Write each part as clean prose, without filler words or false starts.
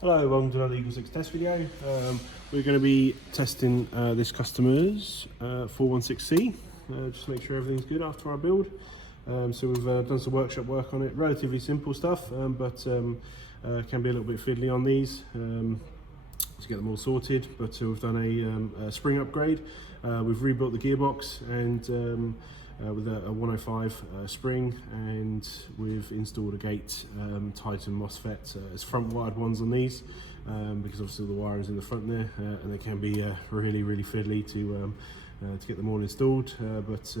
Hello, welcome to another EagleSix test video. We're going to be testing this customer's 416C, just to make sure everything's good after our build. So we've done some workshop work on it, relatively simple stuff, but can be a little bit fiddly on these to get them all sorted. But we've done a spring upgrade. We've rebuilt the gearbox and with a 105 spring, and we've installed a gate Titan MOSFET. It's front wired ones on these because obviously the wire is in the front there, and they can be really fiddly to get them all installed, but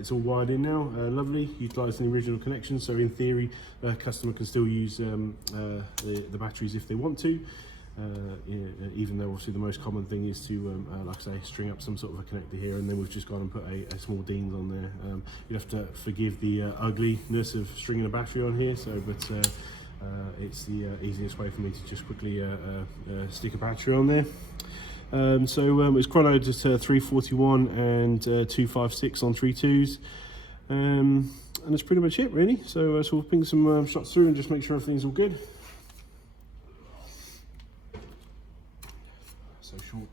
it's all wired in now. Lovely, utilising the original connection, so in theory the customer can still use the batteries if they want to. Even though obviously the most common thing is to, like I say, string up some sort of a connector here, and then we've just gone and put a small Deans on there. You have to forgive the ugliness of stringing a battery on here, so but it's the easiest way for me to just quickly stick a battery on there. It's chronoed to 341 and 256 on 3.2s, and that's pretty much it really. So we'll ping some shots through and just make sure everything's all good. So short.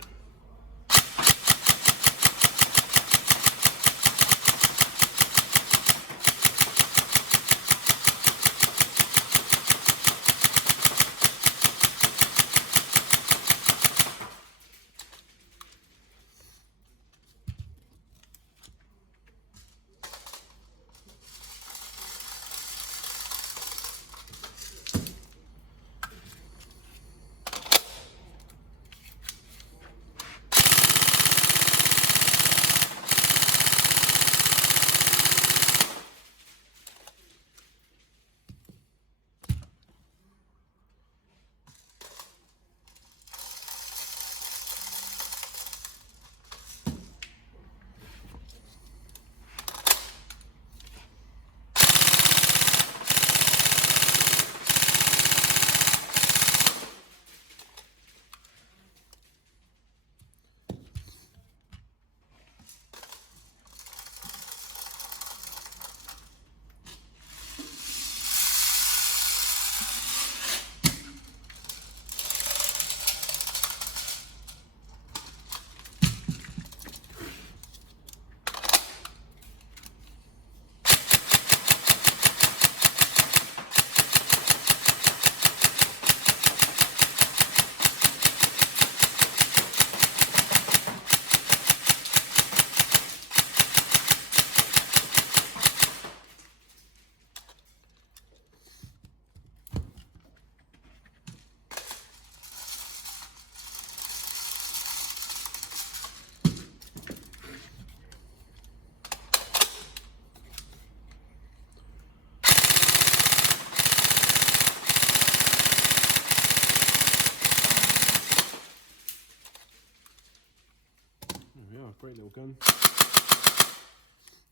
Great little gun.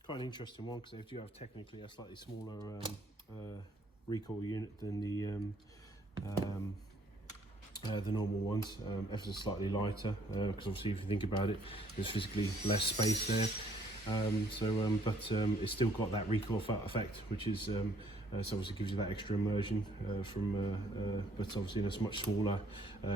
Quite an interesting one because they do have technically a slightly smaller recoil unit than the normal ones. F is slightly lighter because obviously if you think about it, there's physically less space there. But it's still got that recoil effect, which is so obviously gives you that extra immersion but obviously in a much smaller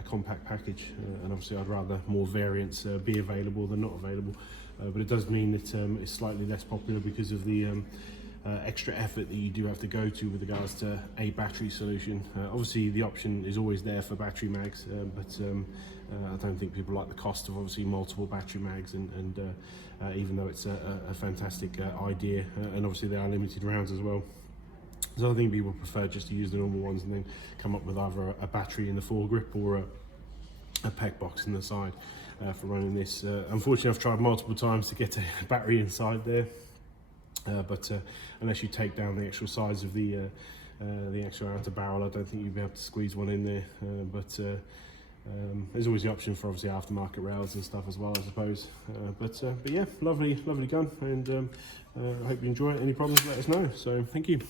compact package, and obviously I'd rather more variants be available than not available, but it does mean that it's slightly less popular because of the extra effort that you do have to go to with regards to a battery solution. Obviously the option is always there for battery mags, but I don't think people like the cost of obviously multiple battery mags, and even though it's a fantastic idea, and obviously they are limited rounds as well. So I think people prefer just to use the normal ones and then come up with either a battery in the foregrip or a peg box in the side for running this. Unfortunately, I've tried multiple times to get a battery inside there, but unless you take down the actual size of the actual outer barrel, I don't think you'd be able to squeeze one in there. But there's always the option for obviously aftermarket rails and stuff as well, I suppose. But yeah, lovely gun, and I hope you enjoy it. Any problems, let us know. So thank you.